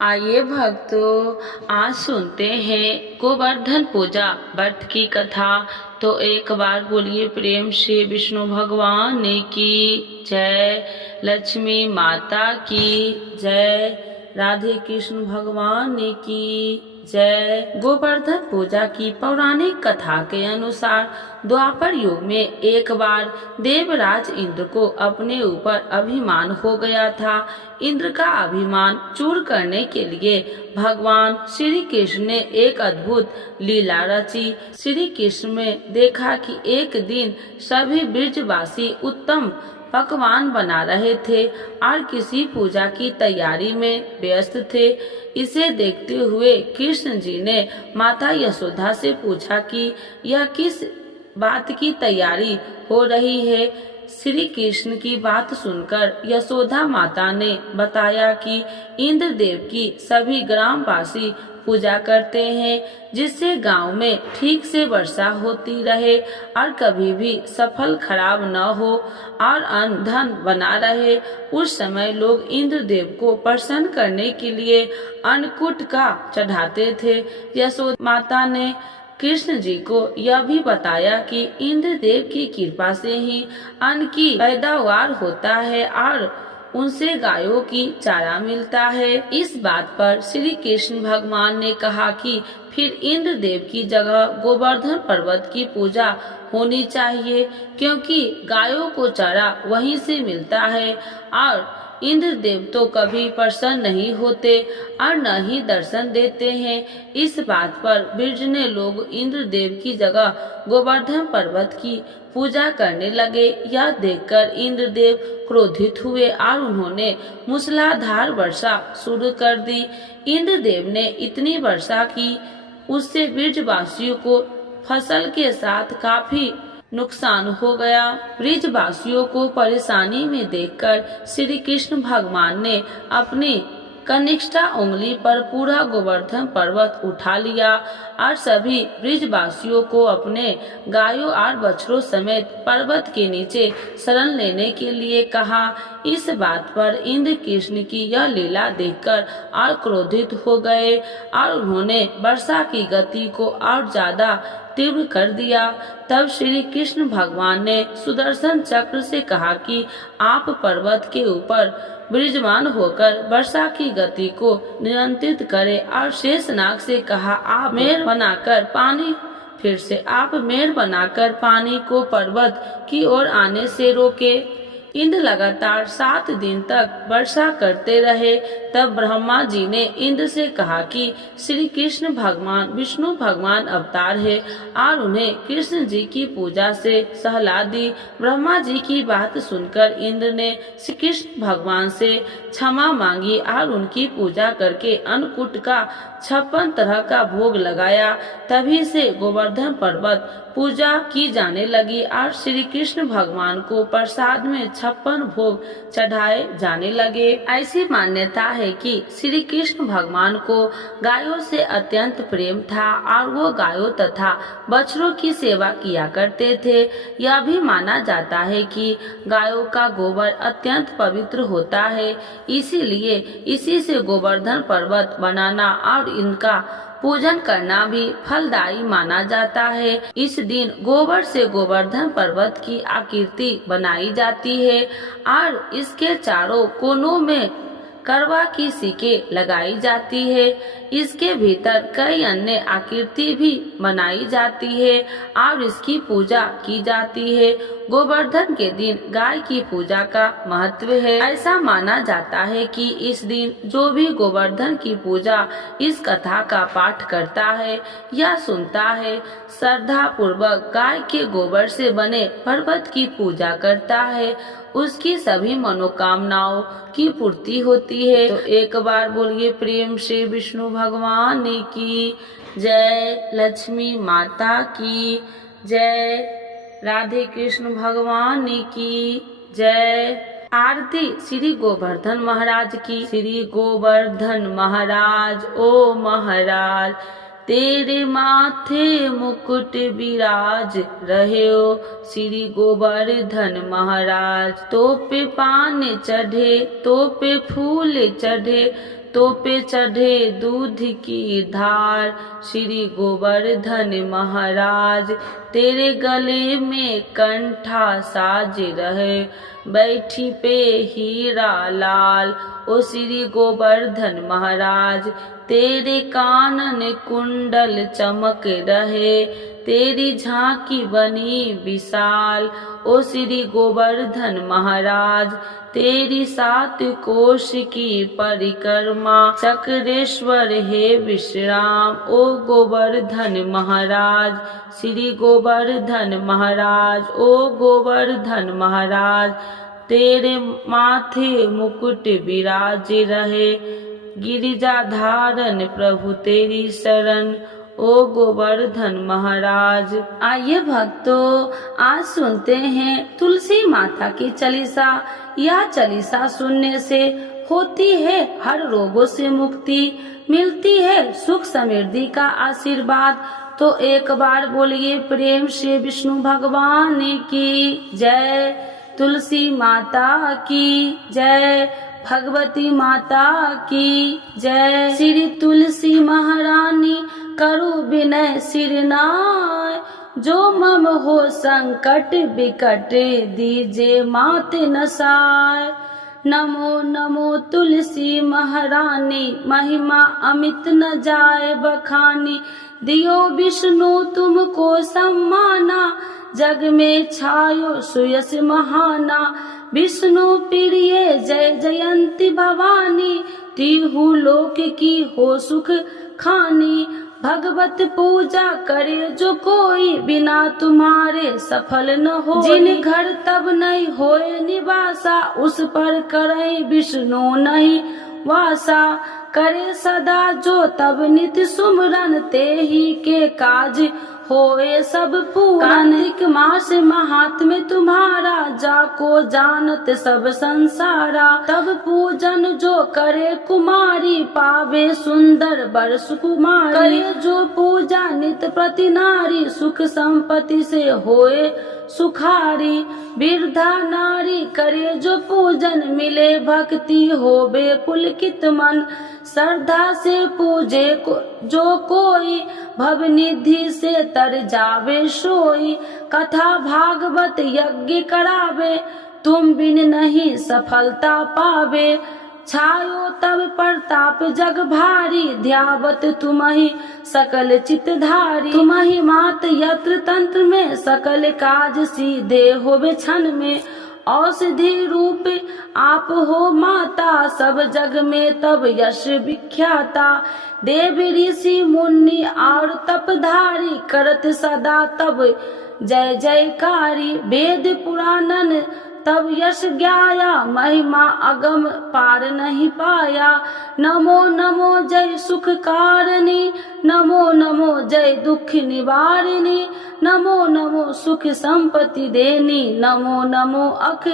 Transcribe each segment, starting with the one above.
आइए भक्तों, आज सुनते हैं गोवर्धन पूजा व्रत की कथा। तो एक बार बोलिए प्रेम से विष्णु भगवान की जय, लक्ष्मी माता की जय, राधे कृष्ण भगवान की जय। गोवर्धन पूजा की पौराणिक कथा के अनुसार द्वापर युग में एक बार देवराज इंद्र को अपने ऊपर अभिमान हो गया था। इंद्र का अभिमान चूर करने के लिए भगवान श्री कृष्ण ने एक अद्भुत लीला रची। श्री कृष्ण ने देखा कि एक दिन सभी ब्रजवासी उत्तम पकवान बना रहे थे और किसी पूजा की तैयारी में व्यस्त थे। इसे देखते हुए कृष्ण जी ने माता यशोदा से पूछा कि यह किस बात की तैयारी हो रही है। श्री कृष्ण की बात सुनकर यशोदा माता ने बताया कि इंद्र देव की सभी ग्रामवासी पूजा करते हैं, जिससे गांव में ठीक से वर्षा होती रहे और कभी भी फसल खराब न हो और अन्न धन बना रहे। उस समय लोग इंद्र देव को प्रसन्न करने के लिए अन्नकूट का चढ़ाते थे। यशोदा माता ने कृष्ण जी को यह भी बताया कि इंद्र देव की कृपा से ही अन्न की पैदावार होता है और उनसे गायों की चारा मिलता है। इस बात पर श्री कृष्ण भगवान ने कहा कि फिर इंद्र देव की जगह गोवर्धन पर्वत की पूजा होनी चाहिए, क्योंकि गायों को चारा वहीं से मिलता है और इंद्र देव तो कभी प्रसन्न नहीं होते और न ही दर्शन देते हैं। इस बात पर ब्रज ने लोग इंद्र देव की जगह गोवर्धन पर्वत की पूजा करने लगे। यह देखकर इंद्र देव क्रोधित हुए और उन्होंने मूसलाधार वर्षा शुरू कर दी। इंद्र देव ने इतनी वर्षा की, उससे ब्रजवासियों को फसल के साथ काफी नुकसान हो गया। ब्रजवासियों को परेशानी में देखकर श्री कृष्ण भगवान ने अपनी कनिष्ठा उंगली पर पूरा गोवर्धन पर्वत उठा लिया और सभी ब्रजवासियों को अपने गायों और बछड़ों समेत पर्वत के नीचे शरण लेने के लिए कहा। इस बात पर इंद्र कृष्ण की यह लीला देखकर और क्रोधित हो गए और उन्होंने वर्षा की गति को और ज्यादा तीव्र कर दिया। तब श्री कृष्ण भगवान ने सुदर्शन चक्र से कहा कि आप पर्वत के ऊपर विराजमान होकर वर्षा की गति को नियंत्रित करें और शेषनाग से कहा आप मेड़ बनाकर पानी को पर्वत की ओर आने से रोके। इंद्र लगातार 7 दिन तक वर्षा करते रहे। तब ब्रह्मा जी ने इंद्र से कहा कि श्री कृष्ण भगवान विष्णु भगवान अवतार है और उन्हें कृष्ण जी की पूजा से सहला दी। ब्रह्मा जी की बात सुनकर इंद्र ने श्री कृष्ण भगवान से क्षमा मांगी और उनकी पूजा करके अन्नकूट का 56 तरह का भोग लगाया। तभी से गोवर्धन पर्वत पूजा की जाने लगी और श्री कृष्ण भगवान को प्रसाद में 56 भोग चढ़ाए जाने लगे। ऐसी मान्यता है कि श्री कृष्ण भगवान को गायों से अत्यंत प्रेम था और वो गायों तथा बछड़ों की सेवा किया करते थे। यह भी माना जाता है कि गायों का गोबर अत्यंत पवित्र होता है, इसीलिए इसी से गोवर्धन पर्वत बनाना और इनका पूजन करना भी फलदायी माना जाता है। इस दिन गोबर से गोवर्धन पर्वत की आकृति बनाई जाती है और इसके चारों कोनों में करवा की सिक्के लगाई जाती है। इसके भीतर कई अन्य आकृति भी बनाई जाती है और इसकी पूजा की जाती है। गोवर्धन के दिन गाय की पूजा का महत्व है। ऐसा माना जाता है कि इस दिन जो भी गोवर्धन की पूजा इस कथा का पाठ करता है या सुनता है, श्रद्धा पूर्वक गाय के गोबर से बने पर्वत की पूजा करता है, उसकी सभी मनोकामनाओं की पूर्ति होती है। तो एक बार बोलिए प्रेम से विष्णु भगवान की जय, लक्ष्मी माता की जय, राधे कृष्ण भगवान की जय। आरती श्री गोवर्धन महाराज की। श्री गोवर्धन महाराज ओ महाराज, तेरे माथे मुकुट विराज रहे हो। श्री गोवर्धन महाराज तो पे पान चढ़े, तो पे फूल चढ़े, तो पे चढ़े दूध की धार। श्री गोवर्धन महाराज तेरे गले में कंठा साज रहे, बैठी पे हीरा लाल। ओ श्री गोवर्धन महाराज तेरे कानन कुंडल चमक रहे, तेरी झांकी बनी विशाल। ओ श्री गोवर्धन महाराज तेरी 7 कोश की परिक्रमा, चक्रेश्वर हे विश्राम। ओ गोवर्धन महाराज श्री गोवर्धन महाराज, ओ गोवर्धन महाराज तेरे माथे मुकुट विराज रहे, गिरिजा धारण प्रभु तेरी शरण। ओ गोवर्धन महाराज। आइए भक्तों, आज सुनते हैं तुलसी माता की चालीसा। यह चालीसा सुनने से होती है हर रोगों से मुक्ति, मिलती है सुख समृद्धि का आशीर्वाद। तो एक बार बोलिए प्रेम से विष्णु भगवान की जय, तुलसी माता की जय, भगवती माता की जय। श्री तुलसी महारानी करु विनय सिरनाय, जो मम हो संकट विकट दीजे मात नसाय। नमो नमो तुलसी महारानी, महिमा अमित न जाए बखानी। दियो विष्णु तुमको सम्माना, जग में छायो सुयस महाना। विष्णु प्रिय जय जयंती भवानी, तिहु लोक की हो सुख खानी। भगवत पूजा करे जो कोई, बिना तुम्हारे सफल न हो। जिन घर तब नहीं होए निवासा, उस पर करे विष्णु नहीं वासा। करे सदा जो तब नित सुमरन, ते ही के काज होए सब पूरन। कार्तिक मास महात्म्य तुम्हारा, जाको जानत सब संसारा। तब पूजन जो करे कुमारी, पावे सुंदर वर सुकुमारी। करे जो पूजा नित प्रति नारी, सुख संपत्ति से होए सुखारी। वृद्धा नारी करे जो पूजन, मिले भक्ति होवे पुलकित मन। श्रद्धा से पूजे जो कोई, भव निधि से तर जावे सोई। कथा भागवत यज्ञ करावे, तुम बिन नहीं सफलता पावे। छायो तब प्रताप जग भारी, ध्यावत तुम्हि सकल चितधारी। तुम्हि मात यत्र तंत्र में, सकल काज सीधे होवे क्षण में। औषधि रूप आप हो माता, सब जग में तब यश विख्याता। देव ऋषि मुनि और तपधारी, करत सदा तब जय जयकारी। वेद पुराणन तब यश ज्ञाया, महिमा अगम पार नहीं पाया। नमो नमो जय सुख कारिणी, नमो नमो जय दुख निवारिणी। नमो नमो सुख संपत्ति देनी, नमो नमो अख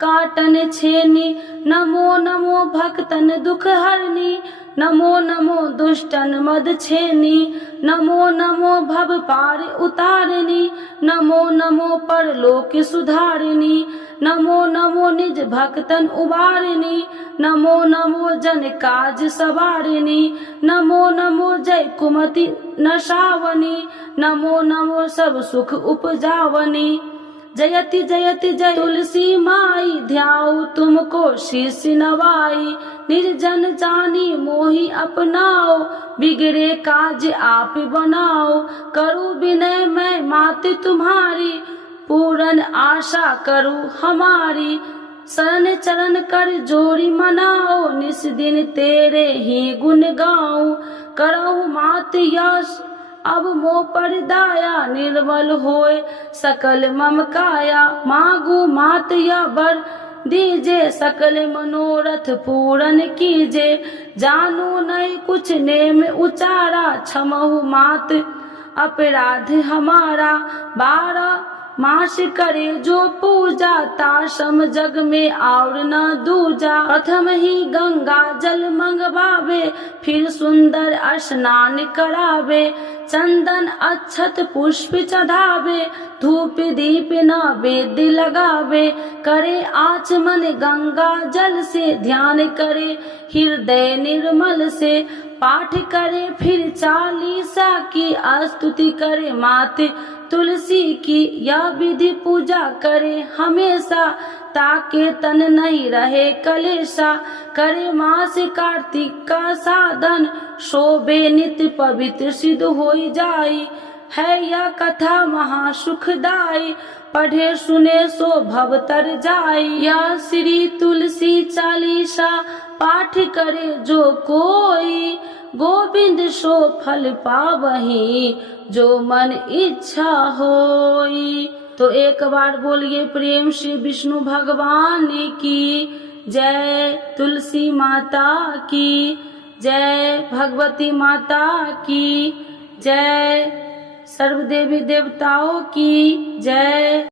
काटन छेनी। नमो नमो भक्तन दुख हरनी, नमो नमो दुष्टन मद छेनी। नमो नमो भव पार उतारिणी, नमो नमो परलोक सुधारिणी। नमो नमो निज भक्तन उबारिणी, नमो नमो जन काज सवारिणी। नमो नमो जय कुमति नशावनी, नमो नमो सब सुख उपजावनी। जयति जयति जय तुलसी माई, ध्याऊ तुमको शीश नवाई। निर्जन जानी मोहि अपनाओ, बिगड़े काज आप बनाओ। करूँ विनय मैं मात तुम्हारी, पूरन आशा करूँ हमारी। शरण चरण कर जोड़ी मनाओ, निस दिन तेरे ही गुण गाऊं। करहु मात यश अब मोह पर दाया, निर्मल होए सकल मम काया। मांगू मात या वर दीजे, सकल मनोरथ पूरन कीजे। जानू नहीं कुछ नेम उचारा, क्षमहु मात अपराध हमारा। माँ से करे जो पूजा, ताशम जग में और न दूजा। प्रथम ही गंगा जल मंगवावे, फिर सुंदर स्नान करावे। चंदन अक्षत पुष्प चढ़ावे, धूप दीप नैवेद्य लगावे। करे आचमन गंगा जल से, ध्यान करे हृदय निर्मल से। पाठ करे फिर चालीसा की, स्तुति करे माते तुलसी की। यह विधि पूजा करे हमेशा, ताके तन नहीं रहे कलेशा। करे मास कार्तिक का साधन, शोभे नित्य पवित्र सिद्ध होई जाई। है यह कथा महासुखदाई, पढ़े सुने सो भव तर जाई। यह श्री तुलसी चालीसा, पाठ करे जो कोई। गोविंद सो फल पावही, जो मन इच्छा होई। तो एक बार बोलिए प्रेम से विष्णु भगवान की जय, तुलसी माता की जय, भगवती माता की जय, सर्व देवी देवताओं की जय।